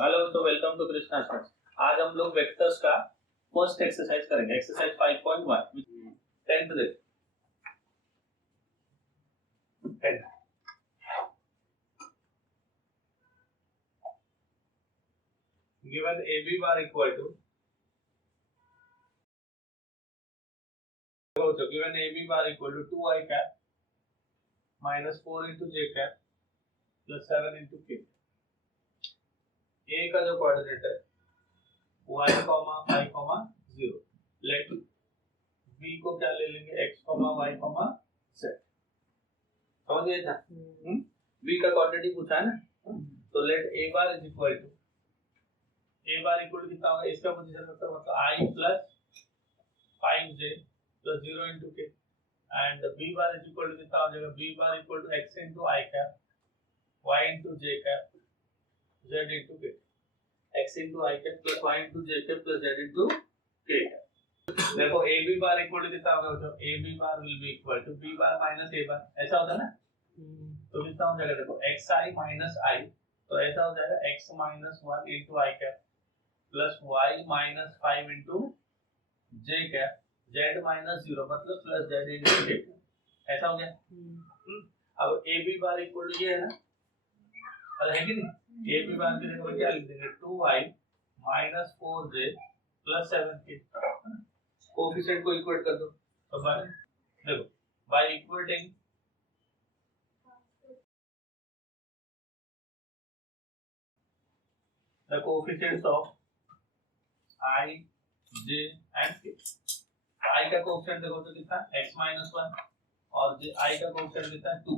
Hello दोस्तों, welcome to Krishna students. आज हम लोग वेक्टर्स का फर्स्ट एक्सरसाइज करेंगे, exercise 5.1 10th they 10 given AB bar equal to given AB bar equal to 2I cap minus 4 into J cap plus 7 into K। A का जो coordinate है y, 5, 0, late b को क्या ले लेंगे x, y, z। समझ गए ना? b का क्वांटिटी पूछा है ना, तो let a bar is equal to कितना होगा, इसका पोजीशन मतलब i plus 5j plus 0 into k and b bar is equal to कितना हो जाएगा, b bar equal to x into i cap, y into j cap, z into k, x into i cap plus y into j cap plus z into k cap। देखो ab bar equal to कितना होगा, तो ab bar will be equal to b bar minus a bar, ऐसा होता है ना। तो कितना हो जाएगा, देखो xi माइनस i, तो ऐसा हो जाएगा x minus 1 into i cap plus y minus 5 into j cap, z minus 0 मतलब प्लस z into k, ऐसा हो गया। अब ab बार इक्वल टू ये है ना, अरे है कि नहीं, ab बार की जगह क्या लिख देंगे, 2y minus 4j plus 7k, coefficient को इक्वेट कर दो। तो बाय देखो by equating the coefficients of I, j and k। I का कोएफिशिएंट देखो तो कितना x माइनस 1 और j I का कोएफिशिएंट कितना 2,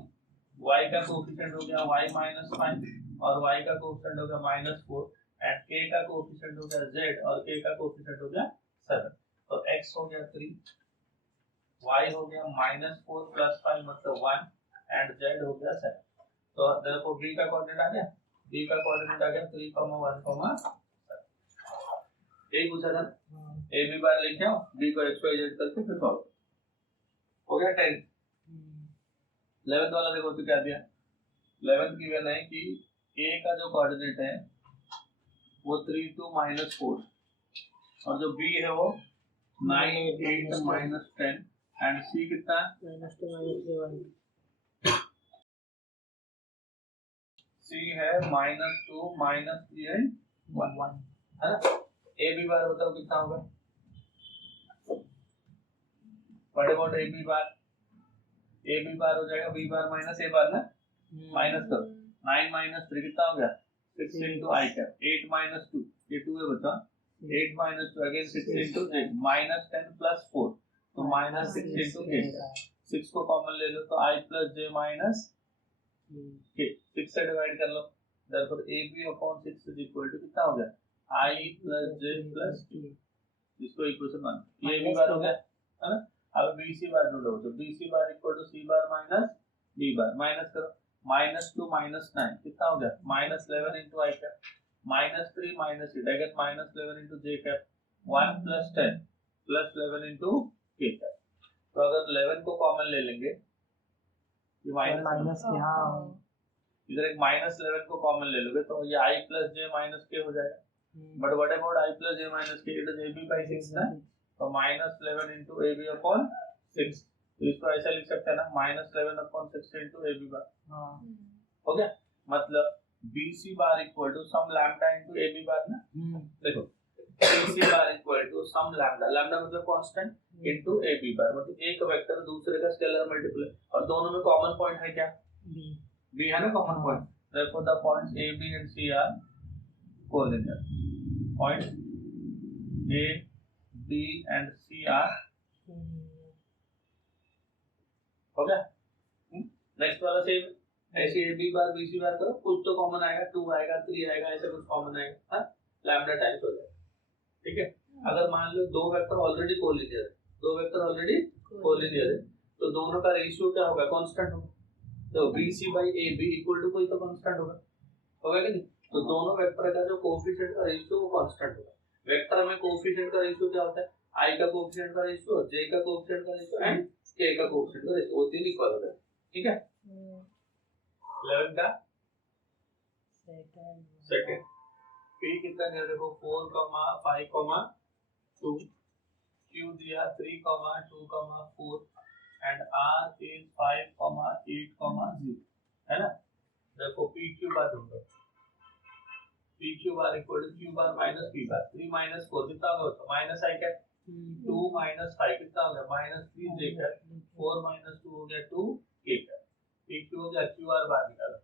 y का कोएफिशिएंट हो गया y माइनस 5 और y का कोएफिशिएंट हो गया माइनस 4 एंड k का कोएफिशिएंट हो गया z और k का कोएफिशिएंट हो गया 7। तो x हो गया 3, y हो गया माइनस 4 प्लस 5 मतलब 1 एंड z हो गया 7। तो देखो b का कोऑर्डिनेट आ गया, b का कोऑर्डिनेट आ गया 3, 1, 7। यही पूछा था, a b बार लिखे आओ, b को x y z करके फिर सॉल्व हो गया। 10 11th वाला देखो तो क्या दिया, 11th गिवन है कि a का जो कोऑर्डिनेट है वो 3, 2, माइनस 4 और जो b है वो 9, 8, माइनस 10 एंड c कितना है -2, -3, 1। c है -2, -3 है 1 है ना। a b बार बताओ कितना होगा, what about a b bar, a b बार हो जाएगा b बार माइनस a बार ना, माइनस करो 9 माइनस 3 कितना हो गया 6 into i cap, 8 minus 2 ये 2 है बचा, 8 minus 2 again 6 into 8 minus 10 plus 4 तो minus 6 into 8, 6 को कॉमन ले लो तो i plus j minus k, 6 से डिवाइड कर लो, therefore ab upon 6 is equal to कितना हो गया i plus j plus 2, इसको इक्वेशन 1 ये भी बार हो गया है ना। अब bc बार ढूंढो, तो bc bar equal to c bar minus b bar, minus करो -2 -9 कितना हो गया -11 into i cap, -3 -8 again -11 into j cap, 1 plus 10 plus 11 into k cap। तो अगर 11 को कॉमन ले लेंगे, ये माइनस यहाँ इधर एक -11 को कॉमन ले लोगे तो ये i plus j minus k हो जाएगा। But what about i plus j minus k, it is ab by 6 ना, तो -11 into ab upon 6, तो इसको ऐसा लिख सकते हैं ना -11 upon 6 into ab बार। हो गया, मतलब bc bar equal to some lambda into ab bar ना। देखो bc bar equal to some lambda, lambda मतलब कांस्टेंट इनटू ab बार, मतलब एक वेक्टर दूसरे का स्केलर मल्टीपल है और दोनों में कॉमन पॉइंट है क्या, b है ना common point, therefore the points a b and c are collinear, points a b and c are हो गया। नेक्स्ट वाला सेम ऐसे a b bar b c बार करो, कुछ तो कॉमन आएगा, 2 आएगा 3 आएगा, ऐसे कुछ कॉमन आएगा, हां लैम्डा टाइम्स हो जाएगा। ठीक है, अगर मान लो दो वेक्टर ऑलरेडी कोलिनियर है, दो वेक्टर ऑलरेडी कोलिनियर है तो दोनों का रेशियो क्या होगा, कांस्टेंट होगा। तो bc by ab equal to कोई तो कांस्टेंट होगा कि नहीं, तो दोनों वेक्टर का जो कोएफिशिएंट का रेशियो वो कांस्टेंट होगा। वेक्टर में कोएफिशिएंट का रेशियो क्या होता है, i का कोएफिशिएंट का रेशियो, j का कोएफिशिएंट का रेशियो एंड k का कोएफिशिएंट का रेशियो, वो तीन इक्वल होता है। ठीक है, 11 का सेकंड P कितना दिया देखो 4, 5, 2, Q दिया 3, 2, 4 and R is 5, 8, 0 है ना। देखो PQ बार ढूंढो, PQ bar equal to Q bar minus P bar, 3 minus 4 कितना होगा माइनस I कैप, 2 माइनस 5 कितना हो गया माइनस 3 J कैप, 4 माइनस 2 हो गया 2 K कैप, PQ हो गया QR बार निकालो,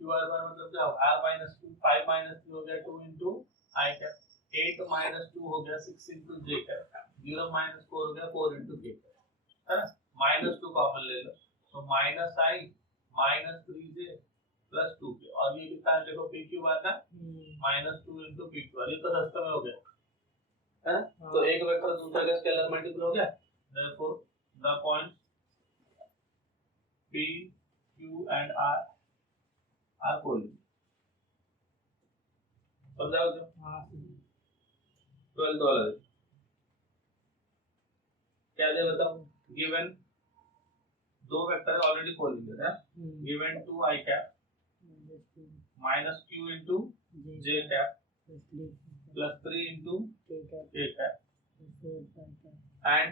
QR बार मतलब क्या होगा R माइनस 2, 5 माइनस 3 हो गया 2 इंटू I कैप, 8 माइनस 2 हो गया 6 इंटू J कैप, 0 माइनस 4 हो गया 4 इंटू K कैप है ना। माइनस 2 कॉमन ले लो तो minus I minus 3J plus 2K और ये कितना है देखो PQ बार ना माइनस 2 इंटू PQ बार, ये तो सस्ता में हो गया है ना। तो एक वेक्टर दूसरे का स्केलर मल्टीपल हो गया, therefore the points P, Q and R are collinear। समझाओ जो 12th वाला क्या दे बताओ, गिवन दो वेक्टर ऑलरेडी कोलिनियर है, given 2 I cap minus Q into J cap plus 3 into K cap and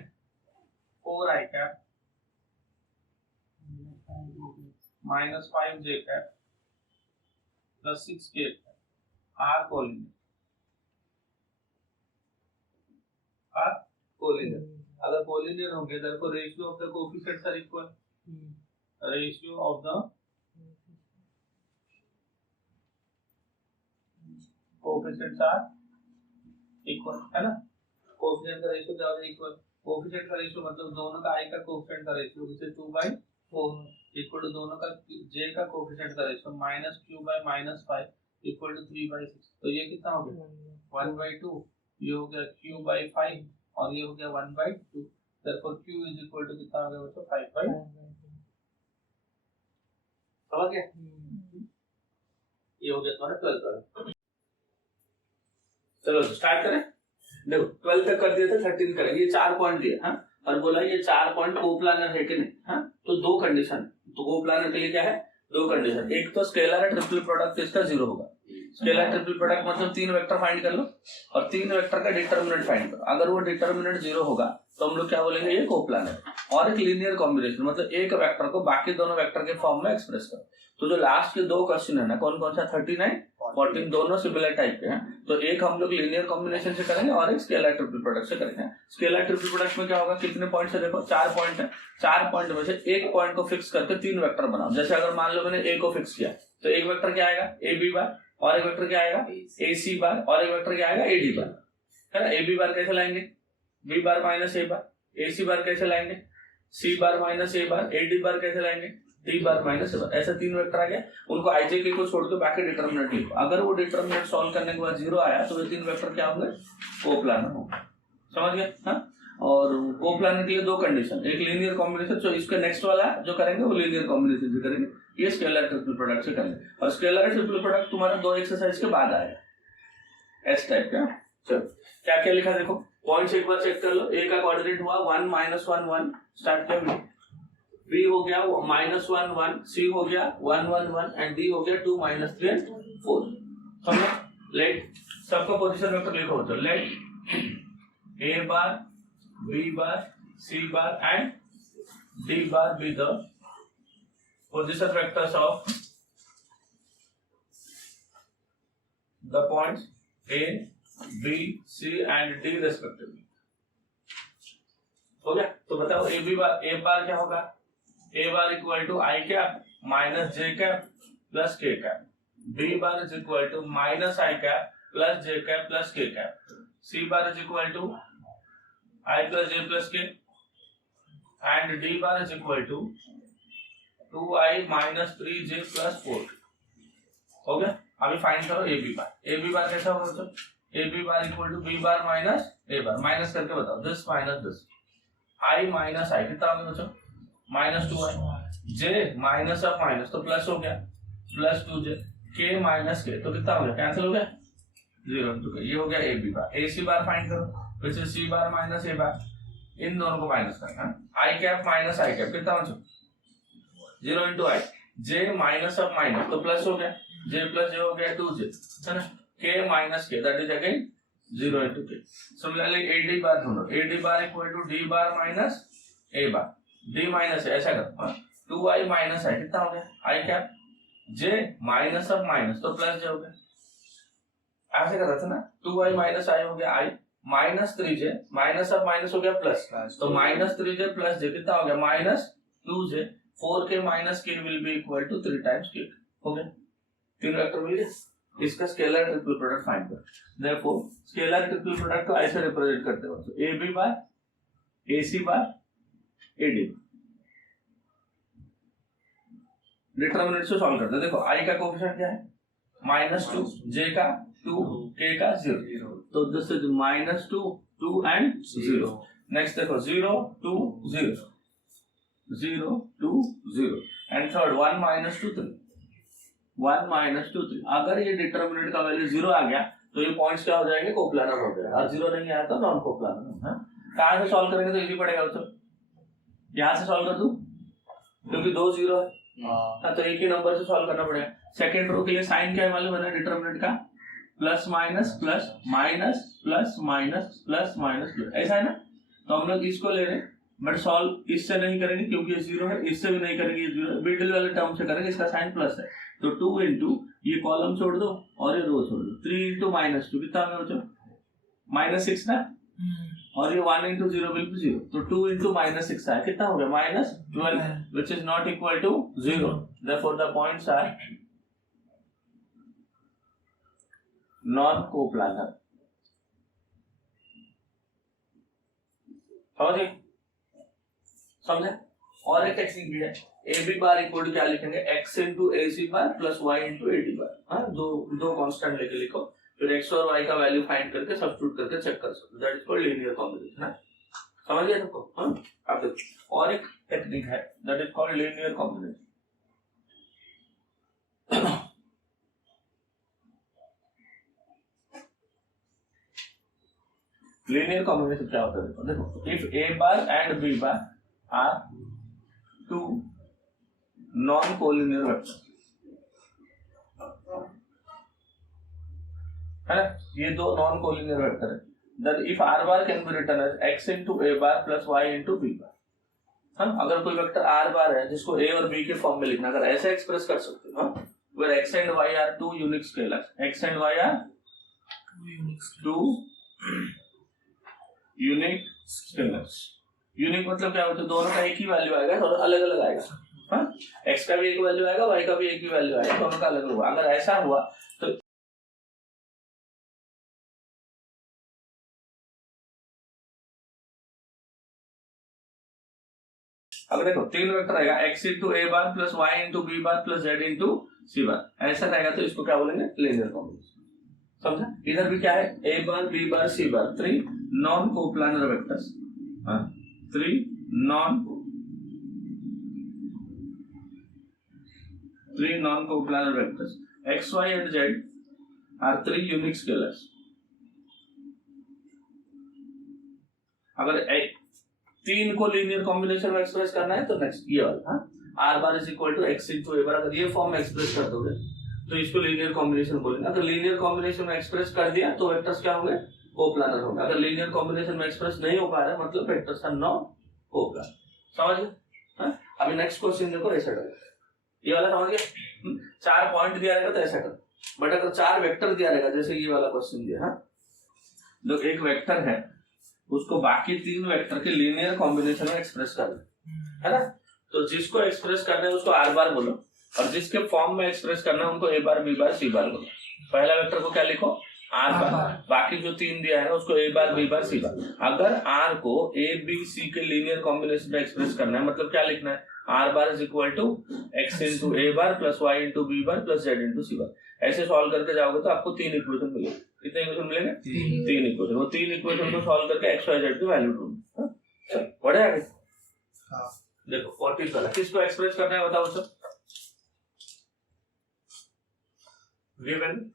4 I cap minus 5 J cap plus 6 K cap are collinear। अगर collinear होंगे therefore ratio of the coefficients are equal, ratio of the coefficients are equal है ना। Coefficient का ratio क्या होगा equal, coefficient का ratio मतलब दोनों का I का कोएफिशिएंट का रेशियो जैसे 2/4 इक्वल टू दोनों का J का कोएफिशिएंट का रेशियो -Q/-5 इक्वल टू 3/6, तो ये कितना हो गया 1/2, ये हो गया Q/5 और ये हो गया 1/2, therefore Q is equal to कितना हो गया बच्चों 5/2। समझ गए, ये हो गया तुम्हारा 12th वाला। चलो स्टार्ट करें, देखो 12 तक कर दिया था 13 करेंगे। ये 4 पॉइंट दिया हाँ, और बोला ये 4 पॉइंट कोप्लानर है कि नहीं हाँ, तो दो कंडीशन, तो कोप्लानर के लिए क्या है दो कंडीशन, एक तो स्केलर है ट्रिपल प्रोडक्ट इसका 0 होगा, स्केलर ट्रिपल प्रोडक्ट मतलब 3 वेक्टर फाइंड कर लो और 3 वेक्टर का डिटरमिनेंट फाइंड करो, अगर वो डिटरमिनेंट 0 होगा तो हम लोग क्या बोलेंगे ये कोप्लानर। और एक लीनियर कॉम्बिनेशन मतलब एक वेक्टर को बाकी दोनों वेक्टर के फॉर्म में एक्सप्रेस करो। तो जो लास्ट के दो क्वेश्चन है ना कौन कौन सा 39 14 दोनों सिमिलर टाइप के हैं, तो एक हम लोग लीनियर कॉम्बिनेशन से करेंगे और एक स्केलर ट्रिपल प्रोडक्ट से करेंगे। स्केलर ट्रिपल प्रोडक्ट में क्या होगा, कितने पॉइंट है देखो 4 पॉइंट है, 4 पॉइंट में से एक पॉइंट को फिक्स करके 3 वेक्टर बनाओ। जैसे अगर मान लो मैंने ए को फिक्स किया तो एक वेक्टर क्या आएगा ए बी बार, और एक वेक्टर क्या आएगा ए सी बार, और एक वेक्टर क्या आएगा ए डी बार है ना। ए बी बार कैसे लाएंगे, B bar minus a bar, A C बार कैसे लाएंगे, सी बार minus a bar, A D बार कैसे लाएंगे, डी बार माइनस ए बार। ऐसा 3 वेक्टर आ गया, उनको आईजे के को छोड़ के बाकी डिटरमिनेंट लिखो। अगर वो डिटरमिनेंट सॉल्व करने के बाद 0 आया तो ये 3 वेक्टर क्या होंगे कोप्लानर होंगे। समझ गए हाँ। और कोप्लानर के लिए दो कंडीशन, एक लीनियर कॉम्बिनेशन, तो इसके नेक्स्ट वाला जो करेंगे वो लीनियर कॉम्बिनेशन से करेंगे, ये स्केलर ट्रिपल प्रोडक्ट से करेंगे। और स्केलर ट्रिपल प्रोडक्ट तुम्हारा 2 एक्सरसाइज के बाद आएगा एस टाइप का। चलो क्या क्या लिखा देखो, पॉइंट्स एक बार चेक कर लो। ए का कोऑर्डिनेट हुआ 1 -1 1 स्टार्ट किया, बी हो गया -1 1, सी हो गया 1 1 1 एंड डी हो गया 2 -3 and 4। समझे, लेट सबका पोजीशन वेक्टर लिखो, तो let a bar b bar c bar and D bar be the position vectors of the points a B c and d respectively. हो गया, तो बताओ ए बार क्या होगा, a bar equal to i cap minus j cap plus k cap, b bar is equal to minus I cap plus j cap plus k cap, c bar is equal to i plus j plus के and D bar is equal to 2i minus 3j plus 4। हो गया, अभी find करो A B bar. A B bar कैसा होगा तो a B bar equal to b bar minus a bar, minus करके बताओ this minus this, i minus i कितना होगा बच्चों -2i, j minus of minus तो प्लस हो गया प्लस 2j, के माइनस के तो कितना हो गया कैंसिल हो गया 0 into k। ये हो गया A B bar. A C bar find करो, which is C bar minus a बार, इन दोनों को माइनस करना। आई कैप माइनस आई कैप कितना बच्चों 0 into i, J minus of minus तो प्लस हो गया, जे प्लस जे हो गया 2j है ना, k minus k, that is again 0 into k. Similarly a d bar ढूंढो, a d bar equal to d bar minus a bar, d minus ऐसा करो 2i minus i कितना हो गया i cap, j minus of minus तो plus j हो गया, ऐसे कर रहा था ना, 2i minus i हो गया i minus 3j minus of minus हो गया प्लस, तो माइनस 3j प्लस j कितना हो गया minus 2j, 4k minus k will be equal to 3 times k, हो गया, तीन वेक्टर मिल गए, इसका स्केलर ट्रिपल प्रोडक्ट फाइंड करो। देयरफॉर स्केलर ट्रिपल प्रोडक्ट को ऐसे रिप्रेजेंट करते हो, तो ab bar ac bar ad, determinant से सॉल्व करते हैं। देखो i का कोएफिशिएंट क्या है -2, j का 2, k का 0, तो दिस इज -2, 2 एंड 0। नेक्स्ट देखो 0 2 0, 0 2 0 एंड थर्ड 1 -2 3, 1 -2 3। अगर ये डिटरमिनेंट का वैल्यू 0 आ गया तो ये पॉइंट्स क्या हो जाएंगे कोप्लानर हो गया, और 0 नहीं आया तो नॉन कोप्लानर है। कहां से सॉल्व करेंगे तो इजी पड़ेगा बच्चों, यहां से सॉल्व कर दूं क्योंकि 2 0 है, तो एक ही नंबर से सॉल्व करना पड़ेगा। सेकंड रो के लिए साइन क्या है मालूम है ना, डिटरमिनेंट का plus minus plus minus plus minus plus minus plus, ऐसा है ना, तो हम लोग इसको ले रहे हैं, बट सॉल्व इससे नहीं करेंगे क्योंकि ये 0 है, इससे भी नहीं करेंगे, ये 0 है, मिडिल वाले टर्म से करेंगे, इसका साइन प्लस है, तो 2 इंटू ये कॉलम छोड़ दो और ये रो छोड़ दो, 3 इंटू -2 कितना होगा बच्चों -6 ना, और ये 1 इंटू 0 बिल्कुल 0, तो 2 इंटू -6 है, कितना हो गया -12, which is not equal to 0, therefore the points are non coplanar। समझे? और एक टेक्निक भी है, A B bar equal to क्या लिखेंगे x into A C bar plus Y into A D bar, हाँ दो कांस्टेंट लेके लिखो, फिर x और y का वैल्यू फाइंड करके सब्स्टिट्यूट करके चेक कर सकते हो, that is called linear combination है। समझ गए तुमको? हाँ अब देखो और एक टेक्निक है that is called linear combination. Linear combination क्या होता है देखो, if A bar and B bar are two non collinear vector है ना, ये दो नॉन कोलिनियर वेक्टर है, then if R bar can be written as x into A bar plus Y into B bar. हाँ अगर कोई vector are बार है जिसको ए और बी के फॉर्म में लिखना, अगर ऐसे एक्सप्रेस कर सकते हो, where x and y are two unique scalars, x and y are two unique scalars। Unique मतलब क्या होता है, दोनों का एक ही वैल्यू आएगा और अलग अलग आएगा, हाँ x का भी एक वैल्यू आएगा, y का भी एक ही वैल्यू आएगा, दोनों का अलग होगा। अगर ऐसा हुआ तो अगर देखो तीन वेक्टर आएगा x इंटू ए bar plus Y into B bar plus z into c bar, ऐसा रहेगा तो इसको क्या बोलेंगे लीनियर कॉम्बिनेशन। समझा? इधर भी क्या है, ए bar b bar c bar, 3 non coplanar vectors, 3 non coplanar vectors, x y and z are 3 unique scalars। अगर तीन को लीनियर कॉम्बिनेशन में एक्सप्रेस करना है तो नेक्स्ट ये वाला r bar is equal to x into A bar, अगर ये फॉर्म में एक्सप्रेस कर दोगे तो इसको लीनियर कॉम्बिनेशन बोलेंगे। अगर लीनियर कॉम्बिनेशन में एक्सप्रेस कर दिया तो वेक्टर्स क्या होंगे कोप्लानर होंगे। अगर लीनियर कॉम्बिनेशन में एक्सप्रेस नहीं हो पा रहा है मतलब वेक्टर्स आर नॉन कोप्लानर। समझ गए? अभी नेक्स्ट क्वेश्चन देखो, ऐसा करो, ये वाला समझ गए, 4 पॉइंट दिया रहेगा तो ऐसा करो, बट अगर 4 वेक्टर दिया रहेगा जैसे ये वाला क्वेश्चन दिया, तो एक वेक्टर है उसको बाकी 3 वेक्टर के लीनियर कॉम्बिनेशन में एक्सप्रेस करना है ना, तो जिसको एक्सप्रेस करना है उसको आर बार बोलो, और जिसके फॉर्म में एक्सप्रेस करना है उनको ए बार बी बार सी बार बोलो। पहला वेक्टर को क्या लिखो आर बार, बाकी जो 3 दिया है उसको ए बार बी बार सी बार। अगर आर को ए बी सी के लीनियर कॉम्बिनेशन में एक्सप्रेस करना है मतलब क्या लिखना है, r bar is equal to x into A bar plus Y into B bar plus z into c bar. ऐसे सॉल्व करके जाओगे तो आपको 3 इक्वेशन मिलेंगे। कितने इक्वेशन मिलेंगे? 3 इक्वेशन। वो 3 इक्वेशन को सॉल्व करके एक्स वाई जेड की वैल्यू ढूंढो। चलो बढ़े आगे। देखो 40 वाला किसको एक्सप्रेस करना है बताओ sir. Given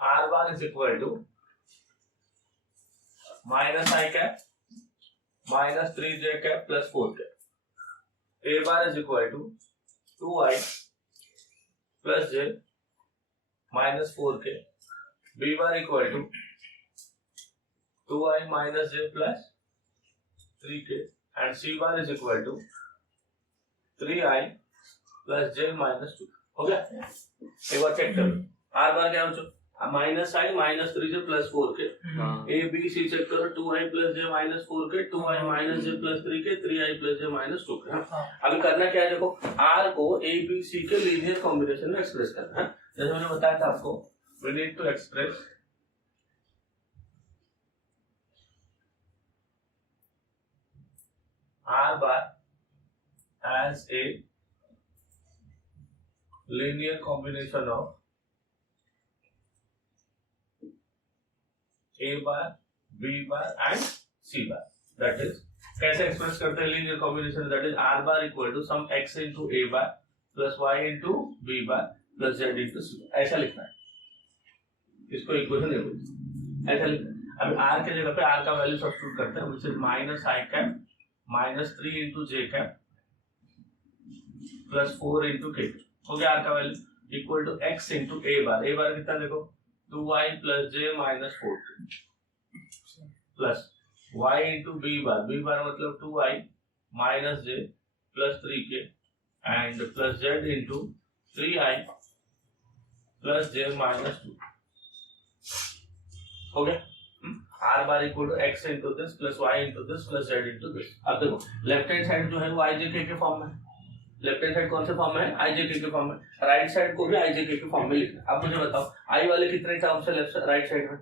R bar is equal to minus I cap minus 3j cap plus 4 cap, A bar is equal to 2i plus j minus 4k, b bar equal to 2i minus j plus 3k and c bar is equal to 3i plus j minus 2. हो गया? एक बार check करो r bar क्या हो minus I minus 3j plus 4k, A B C check करो 2i plus j minus 4k, 2i minus j plus 3k, 3i plus j minus 2k. अभी करना क्या है, देखो r को a b c के लीनियर कॉम्बिनेशन में express करना है. जैसे मैंने बताया था आपको, we need to express r bar as a linear combination of a bar, b bar and c bar. That is, कैसे एक्सप्रेस करते हैं linear combination? That is r bar equal to some x into a bar plus y into b bar plus z into c bar. ऐसा लिखना है, इसको equation देखो ऐसा लिखना है. अब r के जगह पे r का वैल्यू सब्स्टिट्यूट करते हैं, which is minus i cap minus 3 into j cap plus 4 into k. हो गया r का value equal to x into a bar. a bar कितना देखो 2y plus j minus 4k plus y into b bar. b bar मतलब 2y minus j plus 3k and plus z into 3i plus j minus 2. हो गया? r bar equal to x into this plus y into this plus z into this. अब देखो left hand side जो है वो ijk के form में, left hand side कौन से फॉर्म में है? ijk के फॉर्म में. राइट साइड को भी ijk के फॉर्म में लिखना. अब मुझे बताओ i वाले कितने टर्म्स है लेफ्ट राइट साइड में?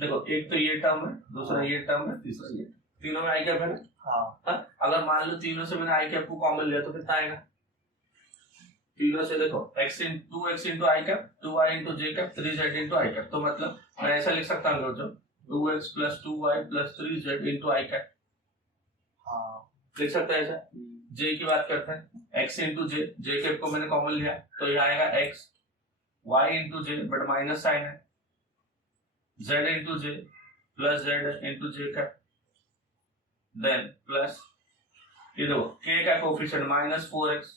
देखो एक तो ये टर्म है, दूसरा ये टर्म है, तीसरा ये. तीनों में i कैप है ना? हाँ. अगर मान लो तीनों से मैंने i कैप को कॉमन लिया तो कितना आएगा? तीनों से देखो x into 2x into i cap, 2y into j cap, 3z into i cap. तो मतलब मैं ऐसा लिख सकता हूँ जो 2x plus 2y plus 3z into i cap. लिख सकता है ऐसा. j की बात करते हैं, x into j, j cap को मैंने कॉमन लिया तो ये आएगा x, y into j but minus sine है, z into j प्लस z into j cap, then plus ये देखो k का कोफिशिएंट माइनस 4x.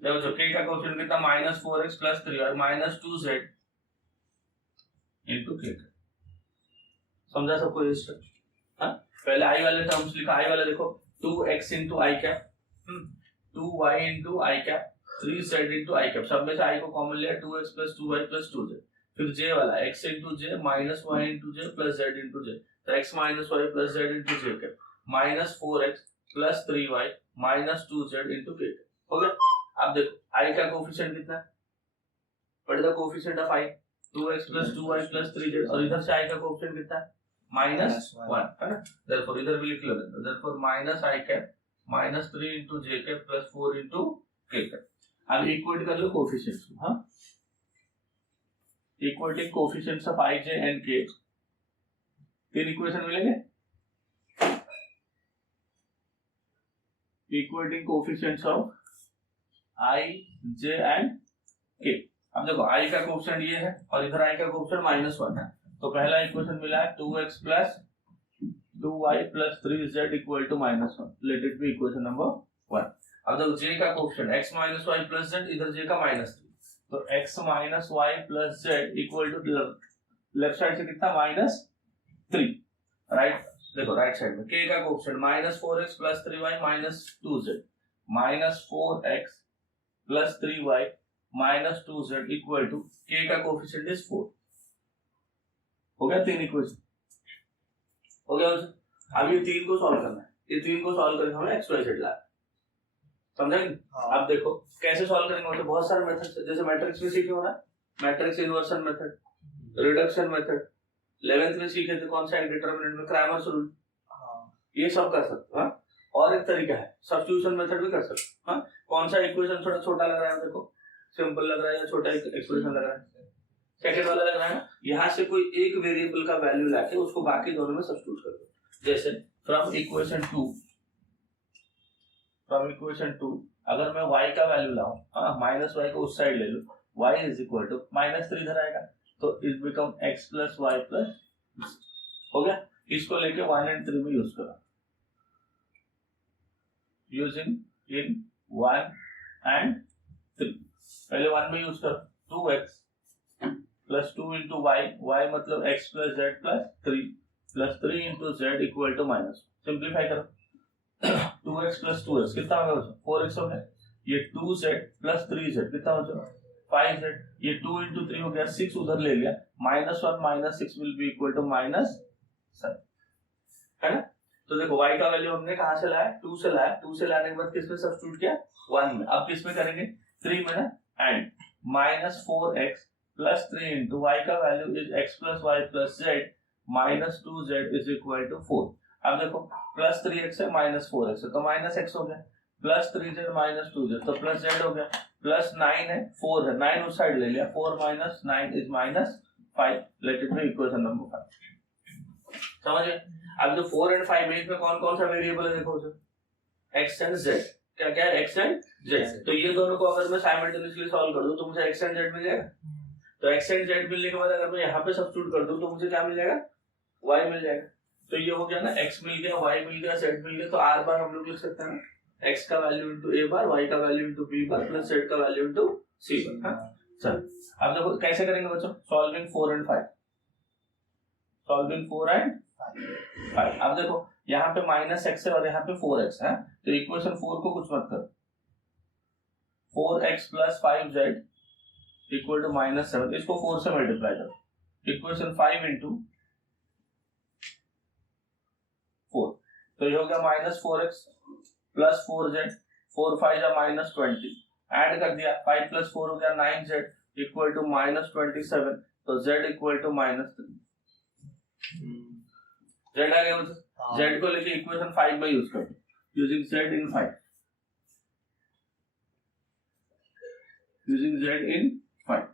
देखो जो k का कोफिशिएंट कितना माइनस 4x प्लस 3 और माइनस 2z into k. समझा सबको ये स्टेप? हाँ, पहले i वाले टर्म्स लिखा. i वाला देखो 2x into i cap, 2y into i cap, 3z into i cap. सब में से i को कॉमन लिया 2x plus 2y plus 2z. फिर j वाला x into j minus y into j plus z into j. तो x minus y plus z into j cap minus 4x plus 3y minus 2z into k. हो गया? अब देखो i का coefficient कितना है? What is the coefficient of i? 2x plus 2y plus 3z. और इधर से i का कोफिशिएंट कितना है? माइनस 1 है ना. देयरफॉर इधर भी लिख लो. Therefore minus i cap minus 3 into j cap plus 4 into k cap. अब इक्वेट कर लो कोफिशिएंट्स को. हाँ, equating coefficients of i, j and k. तीन इक्वेशन मिलेंगे. Equating coefficients of i, j and k. अब देखो i का कोफिशिएंट ये है और इधर i का कोफिशिएंट माइनस 1 है. तो पहला इक्वेशन मिला है 2x plus 2y plus 3z equal to minus 1. Let it be equation number 1. अब देखो j का coefficient x minus y plus z, इधर j का माइनस 3. तो x minus y plus z equal to left side से कितना minus 3. Right देखो right side में k का coefficient minus 4x plus 3y minus 2z minus 4x plus 3y minus 2z equal to k का coefficient is 4. हो गया तीन equation. हो गया. अब ये तीन को सॉल्व करना है. ये तीन को सॉल्व करके हमें एक्स वाई जेड लाना. समझेंगे? अब देखो कैसे सॉल्व करेंगे. मतलब बहुत सारे मेथड्स, जैसे मैट्रिक्स में सीखे हो ना, matrix inversion method, reduction method. 11th में सीखे थे कौन सा, डिटरमिनेंट में क्रैमर्स रूल. ये सब कर सकते हो. और एक तरीका है सब्स्टिट्यूशन मेथड भी कर सकते हो. कौन सा इक्वेशन थोड़ा छोटा लग रहा है, देखो सिंपल लग रहा है या छोटा एक्सप्रेशन लग रहा है? सेकंड वाला लग रहा है ना. यहाँ से कोई एक वेरिएबल का वैल्यू लाके उसको बाकी दोनों में सब्स्टिट्यूट कर दो. जैसे फ्रॉम इक्वेशन 2 अगर मैं y का वैल्यू लाऊं, माइनस y को उस साइड ले लो, y is equal to minus 3 इधर आएगा तो it become x plus y plus. हो गया. इसको लेके 1 and 3 में यूज करो. Using in 1 and 3. पहले 1 में यूज करो 2x plus 2 into Y, Y मतलब x plus Z plus 3 into Z equal to minus. Simplify करो 2x प्लस 2x कितना होगा बच्चों 4x हो गया, ये 2z प्लस 3z कितना हो जाएगा 5z, ये 2 इंटू 3 हो गया 6 उधर ले लिया, -1 minus 6 will be equal to -7 है ना। तो देखो y का वैल्यू हमने कहां से लाया 2 से लाया, 2 से लाने के बाद किस में सब्स्टिट्यूट किया 1 में, अब किस में करेंगे 3 में ना, and -4x plus 3 into y का value is x plus y plus z minus 2z is equal to 4। अब देखो प्लस 3x है माइनस 4x है तो माइनस x हो गया, प्लस 3z माइनस 2z तो प्लस z हो गया, प्लस 9 है 4 है 9 उस साइड ले लिया, 4 minus 9 is minus 5, late it be equation number 5। समझिए। अब जो 4 एंड 5 है इसमें कौन कौन सा वेरिएबल है देखो x एंड z, क्या क्या है x एंड z, तो ये दोनों को अगर मैं साइमल्टेनियसली सॉल्व कर दूं तो मुझे x एंड z मिल जाएगा, तो x एंड z मिलने के बाद अगर मैं यहाँ पे सब्स्टिट्यूट कर दूं तो मुझे क्या मिल जाएगा y मिल जाएगा, तो ये हो गया ना x मिल गया y मिल गया z मिल गया, तो r बार हम लोग लिख सकते हैं ना x का value into a bar, y का वैल्यू इनटू b बार प्लस z का वैल्यू इनटू c बार। हां चल अब देखो कैसे करेंगे बच्चों, सॉल्विंग 4 एंड 5, सॉल्विंग 4 एंड 5। अब देखो यहाँ पे माइनस x है और यहाँ पे 4x है, तो इक्वेशन 4 को कुछ मत करो, 4x plus 5z equal to -7, इसको 4 से मल्टीप्लाई करो, इक्वेशन 5 इंटू 4, तो ये हो गया -4x प्लस 4z, 4 5 जा -20, ऐड कर दिया 5 प्लस 4 हो गया 9z इक्वल टू -27, तो z इक्वल टू -3, z आ गया मतलब, z को लेके इक्वेशन 5 में यूज करो, यूजिंग z इन 5, यूजिंग z इन 5,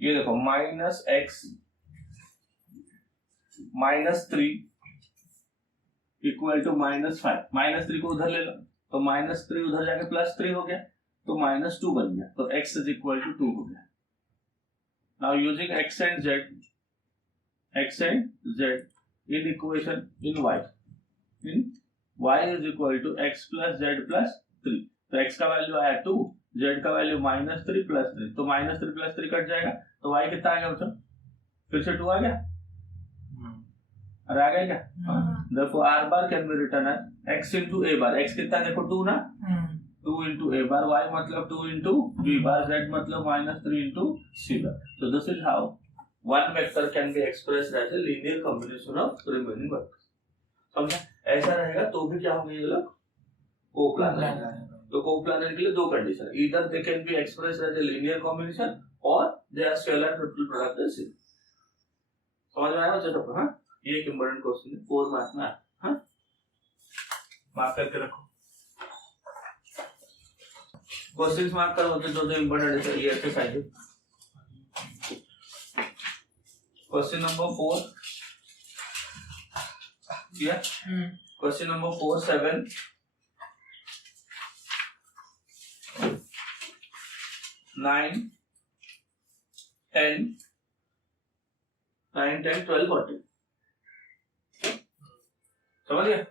ये देखो -x -3 इक्वल टू -5, -3 को उधर ले लो तो -3 उधर जाके +3 हो गया तो -2 बन गया, तो x इज इक्वल टू 2 हो गया। Now using x and z in equation in y is equal to x plus z plus 3, तो x का वैल्यू आया 2, z का वैल्यू -3 प्लस 3, तो -3 प्लस 3 कट जाएगा, तो y कितना आ गया बच्चों, फिर से 2 आ गया, अरे आ गया क्या, therefore r bar can be written as x into a bar, x कितना देखो 2 ना, 2 into a bar, y मतलब 2 into b bar, z मतलब -3 into c bar, so this is how one vector can be expressed as a linear combination of remaining vectors। समझा, ऐसा रहेगा तो भी क्या होंगे ये लोग कोप्लानर, तो कोप्लानर के लिए दो condition, either they can be expressed as a linear combination or they are scalar total product is 0। समझ में आया बच्चों सबको, हाँ ये एक इंपॉर्टेंट क्वेश्चन है 4 मार्क्स में, हाँ मार्क करके रखो, क्वेश्चंस मार्क करो तो जो इंपॉर्टेंट है ये एक्सरसाइज है। क्वेश्चन नंबर 4 किया, क्वेश्चन नंबर 4 7 9 10 9 10 12 14, समझ गया।